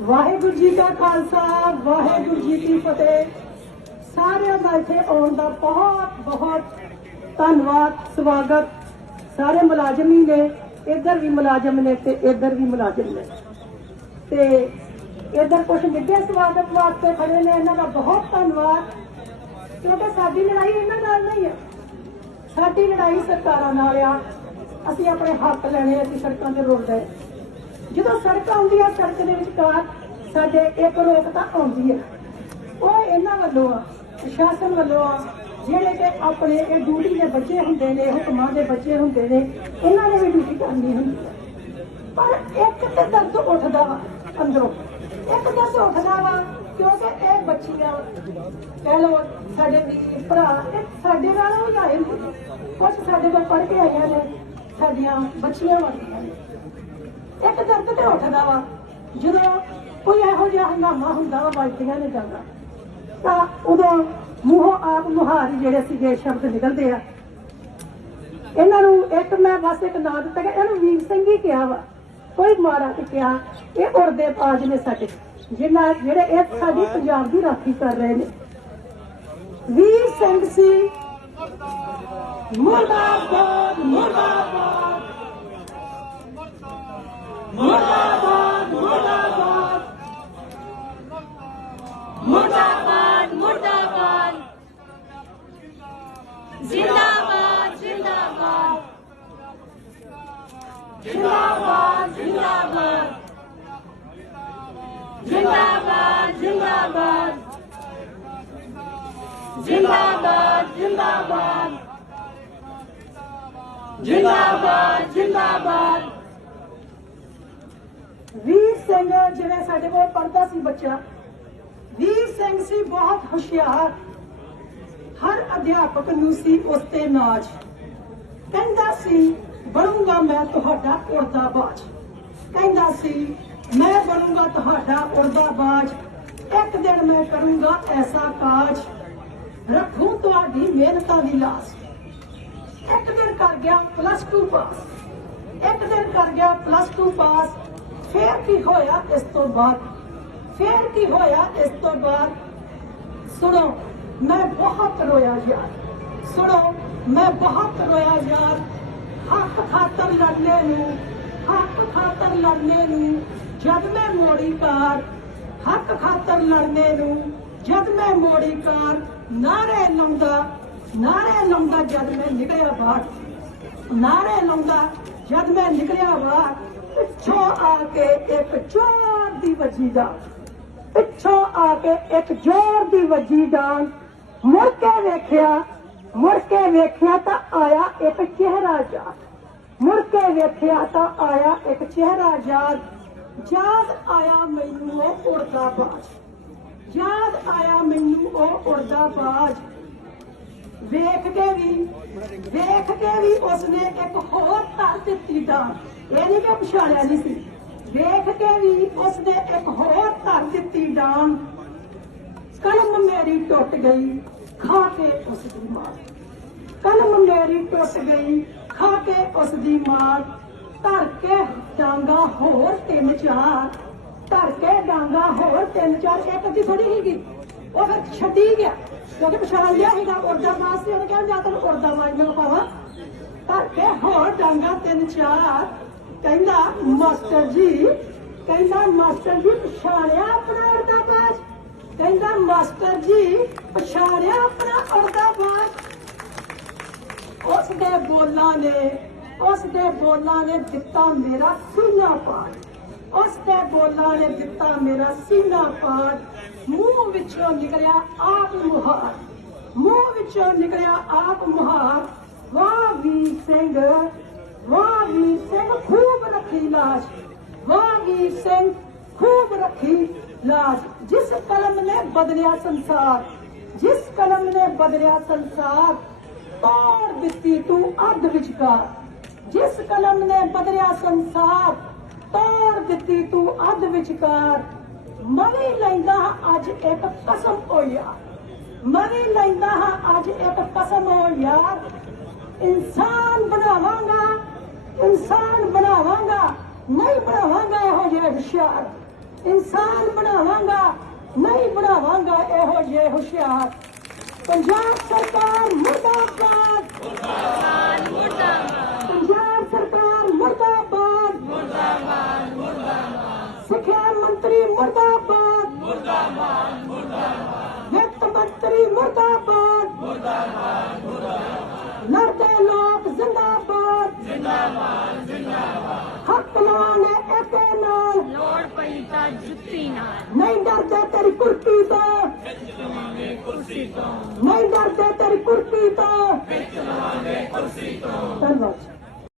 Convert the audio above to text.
ਵਾਹਿਗੁਰੂ ਜੀ ਕਾ ਖਾਲਸਾ, ਵਾਹਿਗੁਰੂ ਜੀ ਕੀ ਫਤਿਹ। ਸਾਰਿਆਂ ਦਾ ਇੱਥੇ ਆਉਣ ਦਾ ਬਹੁਤ ਬਹੁਤ ਧੰਨਵਾਦ, ਸਵਾਗਤ। ਸਾਰੇ ਮੁਲਾਜ਼ਮ ਹੀ ਨੇ, ਇੱਧਰ ਵੀ ਮੁਲਾਜ਼ਮ ਨੇ ਤੇ ਇੱਧਰ ਵੀ ਮੁਲਾਜ਼ਮ ਨੇ। ਤੇ ਇੱਧਰ ਕੁਝ ਨਿੱਘੇ ਸਵਾਗਤ ਵਾਸਤੇ ਖੜੇ ਨੇ, ਇਹਨਾਂ ਦਾ ਬਹੁਤ ਧੰਨਵਾਦ। ਕਿਉਂਕਿ ਸਾਡੀ ਲੜਾਈ ਇਹਨਾਂ ਨਾਲ ਨਹੀਂ ਹੈ ਸਾਡੀ ਲੜਾਈ ਸਰਕਾਰਾਂ ਨਾਲ ਆ। ਅਸੀਂ ਆਪਣੇ ਹੱਕ ਲੈਣੇ, ਅਸੀਂ ਸੜਕਾਂ ਤੇ ਰੁਲਦੇ। ਹਾਂ। ਜਦੋਂ ਸੜਕ ਆਉਂਦੀ ਆ, ਸੜਕ ਦੇ ਵਿਚਕਾਰ ਸਾਡੇ ਇੱਕ ਰੋਕ ਤਾਂ ਆਉਂਦੀ ਆ। ਉਹ ਇਹਨਾਂ ਵੱਲੋਂ ਆ, ਪ੍ਰਸ਼ਾਸਨ ਵੱਲੋਂ ਆ, ਜਿਹੜੇ ਕਿ ਆਪਣੇ ਇਹ ਡਿਊਟੀ ਦੇ ਬੱਚੇ ਹੁੰਦੇ ਨੇ ਹੁਕਮਾਂ ਦੇ ਬੱਚੇ ਹੁੰਦੇ ਨੇ, ਇਹਨਾਂ ਨੇ ਵੀ ਡਿਊਟੀ ਕਰਨੀ ਹੁੰਦੀ ਆ। ਪਰ ਇੱਕ ਤੇ ਦਰਦ ਉੱਠਦਾ ਵਾ ਅੰਦਰੋਂ। ਇੱਕ ਦਰਦ ਉੱਠਦਾ ਵਾ ਕਿਉਂਕਿ ਇਹ ਬੱਚੀਆਂ, ਕਹਿ ਲਓ ਸਾਡੇ ਵੀਰ ਭਰਾ, ਇਹ ਸਾਡੇ ਨਾਲ ਵੀ ਆਏ ਹੁੰਦੇ ਕੁਝ ਸਾਡੇ ਕੋਲ ਪੜ੍ਹ ਕੇ ਆਈਆਂ ਨੇ, ਸਾਡੀਆਂ ਬੱਚੀਆਂ ਵਰਗੀਆਂ ਨੇ। ਇੱਕ ਦਰਦ ਤੇ ਉੱਠਦਾ ਵਾ। ਜਦੋਂ ਕੋਈ ਇਹੋ ਜਿਹਾ ਹੰਗਾਮਾ ਹੁੰਦਾ ਵਾ ਵੱਜਦੀਆਂ ਨੇ ਜਾਂਦਾ। ਤਾਂ ਉਦੋਂ ਮੂੰਹੋਂ ਆਪ ਮੁਹਾਰੀ ਜਿਹੜੇ ਸੀਗੇ ਸ਼ਬਦ ਨਿਕਲਦੇ ਆ। ਇਹਨਾਂ ਨੂੰ ਇੱਕ ਮੈਂ ਬਸ ਇੱਕ ਨਾਂ ਦਿੱਤਾ ਕਿ ਇਹਨੂੰ ਵੀਰ ਸਿੰਘ ਹੀ ਕਿਹਾ ਵਾ। ਕੋਈ ਮਾੜਾ ਤੇ ਕਿਹਾ। ਇਹ ਉੜਦੇ ਪਾਜ ਨੇ ਸਾਡੇ। ਜਿਨ੍ਹਾਂ ਜਿਹੜੇ ਇਹ ਸਾਡੀ ਪੰਜਾਬ ਦੀ ਰਾਖੀ ਕਰ ਰਹੇ ਨੇ। ਵੀਰ ਸਿੰਘ ਸੀ। ਮੁਰਦਾਬਾਦ ਮੁਰਦਾਬਾਦ। मुर्दाबाद मुर्दाबाद मुर्दाबाद मुर्दाबाद जिंदाबाद जिंदाबाद जिंदाबाद जिंदाबाद जिंदाबाद जिंदाबाद जिंदाबाद जिंदाबाद जिंदाबाद जिंदाबाद ਜਿਹੜਾ ਸਾਡੇ ਕੋਲ ਪੜਦਾ ਸੀ ਬੱਚਾ, ਵੀਰ ਸਿੰਘ ਸੀ ਬਹੁਤ ਹੁਸ਼ਿਆਰ। ਹਰ ਅਧਿਆਪਕ ਨੂੰ ਸੀ ਉਸ ਤੇ ਨਾਜ। ਕਹਿੰਦਾ ਸੀ, ਬਣੂੰਗਾ ਮੈਂ ਤੁਹਾਡਾ ਉੜਦਾ ਬਾਜ ਕਹਿੰਦਾ ਸੀ, ਮੈਂ ਬਣੂੰਗਾ ਤੁਹਾਡਾ ਉੜਦਾ ਬਾਜ ਇੱਕ ਦਿਨ ਮੈਂ ਕਰੂੰਗਾ ਐਸਾ ਕਾਜ। ਰੱਖੂ ਤੁਹਾਡੀ ਮਿਹਨਤਾਂ ਦੀ ਲਾਸ਼ ਇੱਕ ਦਿਨ ਕਰ ਗਿਆ ਪਲੱਸ 2 ਪਾਸ ਇੱਕ ਦਿਨ ਕਰ ਗਿਆ ਪਲੱਸ 2 ਪਾਸ ਫੇਰ ਕੀ ਹੋਇਆ ਇਸ ਤੋਂ ਬਾਅਦ? ਫਿਰ ਕੀ ਹੋਇਆ ਇਸ ਤੋਂ ਬਾਅਦ? ਸੁਣੋ, ਮੈਂ ਬਹੁਤ ਰੋਇਆ ਯਾਰ। ਸੁਣੋ, ਮੈਂ ਬਹੁਤ ਰੋਇਆ ਯਾਰ। ਹੱਕ ਖਾਤਰ ਲੜਨੇ ਨੂੰ, ਹੱਕ ਖਾਤਰ ਲੜਨੇ ਨੂੰ, ਜਦ ਮੈਂ ਮੋੜੀ ਕਾਰ, ਹੱਕ ਖਾਤਰ ਲੜਨੇ ਨੂੰ, ਜਦ ਮੈਂ ਮੋੜੀ ਕਾਰ, ਨਾਰੇ ਲਾਉਂਦਾ ਨਾਰੇ ਲਾਉਂਦਾ ਜਦ ਮੈਂ ਨਿਕਲਿਆ ਬਾਹਰ। ਨਾਰੇ ਲਾਉਂਦਾ ਜਦ ਮੈਂ ਨਿਕਲਿਆ ਬਾਹਰ। ਪਿੱਛੋਂ ਆ ਕੇ ਇੱਕ ਜ਼ੋਰ ਦੀ ਵੱਜੀ ਦਾ ਪਿੱਛੋਂ ਆ ਕੇ ਇੱਕ ਜ਼ੋਰ ਦੀ ਵੱਜੀ ਡਾਂਗ ਮੁੜ ਕੇ ਵੇਖਿਆ, ਮੁੜ ਕੇ ਵੇਖਿਆ ਤਾਂ ਆਇਆ ਇੱਕ ਚਿਹਰਾ ਯਾਦ ਮੁੜ ਕੇ ਵੇਖਿਆ ਤਾਂ ਆਇਆ ਇੱਕ ਚਿਹਰਾ ਯਾਦ ਯਾਦ ਆਇਆ ਮੈਨੂੰ ਉਹ ਉੜਦਾ ਬਾਜ। ਯਾਦ ਆਇਆ ਮੈਨੂੰ ਉਹ ਉੜਦਾ ਬਾਜ। ਵੇਖ ਕੇ ਵੀ, ਵੇਖ ਕੇ ਵੀ ਉਸਨੇ ਇੱਕ ਹੋਰ ਧਰ ਦਿੱਤੀ ਡਾਂਗ ਇਹ ਨਹੀਂ ਕਿ ਪਛਾਣਿਆ ਨਹੀਂ ਸੀ। ਵੇਖ ਕੇ ਵੀ ਉਸਨੇ ਇੱਕ ਹੋਰ ਧਰ ਦਿੱਤੀ ਡਾਂਗ ਕਲਮ ਮੇਰੀ ਟੁੱਟ ਗਈ, ਖਾ ਕੇ ਉਸ ਦੀ ਮਾਰ। ਕਲਮ ਮੇਰੀ ਟੁੱਟ ਗਈ, ਖਾ ਕੇ ਉਸ ਦੀ ਮਾਰ। ਧਰ ਕੇ ਡਾਂਗਾ ਹੋਰ ਤਿੰਨ ਚਾਰ। ਧਰ ਕੇ ਡਾਂਗਾ ਹੋਰ ਤਿੰਨ ਚਾਰ। ਇੱਕ ਦੀ ਥੋੜੀ ਸੀਗੀ। ਉਹ ਫਿਰ ਛੱਡੀ ਗਿਆ। ਕਿਉਂਕਿ ਪਛਾਣ ਲਿਆ ਸੀਗਾ ਉਰਦਾ ਮਾਸ ਤੇ ਉਹਨੇ ਕਿਹਾ ਜਾਂ ਤੈਨੂੰ ਉਰਦਾ ਮਾਰ ਮੈਂ ਪਾਵਾਂ। ਧਰ ਕੇ ਹੋਰ ਡਾਂਗਾ ਤਿੰਨ ਚਾਰ, ਕਹਿੰਦਾ, ਮਾਸਟਰ ਜੀ, ਕਹਿੰਦਾ, ਮਾਸਟਰ ਜੀ ਪਛਾਣਿਆ ਆਪਣਾ ਉਰਦਾ ਬਾਜ ਕਹਿੰਦਾ, ਮਾਸਟਰ ਜੀ ਪਛਾਣਿਆ ਆਪਣਾ ਉਰਦਾ ਬਾਜ ਉਸ ਦੇ ਬੋਲਾਂ ਨੇ ਉਸ ਦੇ ਬੋਲਾਂ ਨੇ ਦਿੱਤਾ ਮੇਰਾ ਸੀਨਾ ਪਾੜ उसने बोला ने दिता मेरा सीना पाट मुँह विचो निकलिया आप मुहार। मुँह विचो निकलिया आप मुहार। वाह वीर सिंह वाह वीर सिंह खूब रखी लाश। वाह वीर सिंह खूब रखी लाश। जिस कलम ने बदलिया संसार, जिस कलम ने बदलिया संसार तोड़ दिती तू अर्ध विचकार। जिस कलम ने बदलिया संसार ਤੋੜ ਦਿੱਤੀ ਤੂੰ ਅੱਧ ਵਿਚਕਾਰ। ਮਵੀ ਲੈਂਦਾ ਅੱਜ ਇੱਕ ਕਸਮ ਹੋਇਆ ਮਵੀ ਲੈਂਦਾ ਹਾਂ, ਅੱਜ ਇੱਕ ਕਸਮ ਹੋ ਯਾਰ। ਇਨਸਾਨ ਬਣਾਵਾਂਗਾ ਇਨਸਾਨ ਬਣਾਵਾਂਗਾ, ਨਹੀਂ ਬਣਾਵਾਂਗਾ ਇਹੋ ਜਿਹੇ ਹੁਸ਼ਿਆਰ। ਇਨਸਾਨ ਬਣਾਵਾਂਗਾ, ਨਹੀਂ ਬਣਾਵਾਂਗਾ ਇਹੋ ਜਿਹੇ ਹੁਸ਼ਿਆਰ। ਪੰਜਾਬ ਸਰਕਾਰ ਮੁਰਦਾਬਾਦ ਮੁਰਦਾਬਾਦ। ਮੁਰਦਾਬਾਦ। ਮੁਰਦਾਬਾਦ। ਮੁਰਦਾਬਾਦ ਮੁਰਦਾਬਾਦ। ਵਿੱਤ ਮੰਤਰੀ ਮੁਰਦਾਬਾਦ। ਮੁਰਦਾਬਾਦ ਮੁਰਦਾਬਾਦ। ਲੜਦੇ ਲੋਕ ਜ਼ਿੰਦਾਬਾਦ। ਜ਼ਿੰਦਾਬਾਦ ਜ਼ਿੰਦਾਬਾਦ। ਹੱਕ ਲਵਾਂਗੇ ਏਕੇ ਨਾਲ। ਲੋੜ ਪਈ ਤਾਂ ਜੁੱਤੀ ਨਾਲ। ਨਹੀਂ ਡਰਦੇ ਤੇਰੀ ਕੁਰਕੀ ਤੋਂ। ਕੁਰਸੀ ਤੋਂ। ਨਹੀਂ ਡਰਦੇ ਤੇਰੀ ਕੁਰਕੀ ਤੋਂ। ਧੰਨਵਾਦ।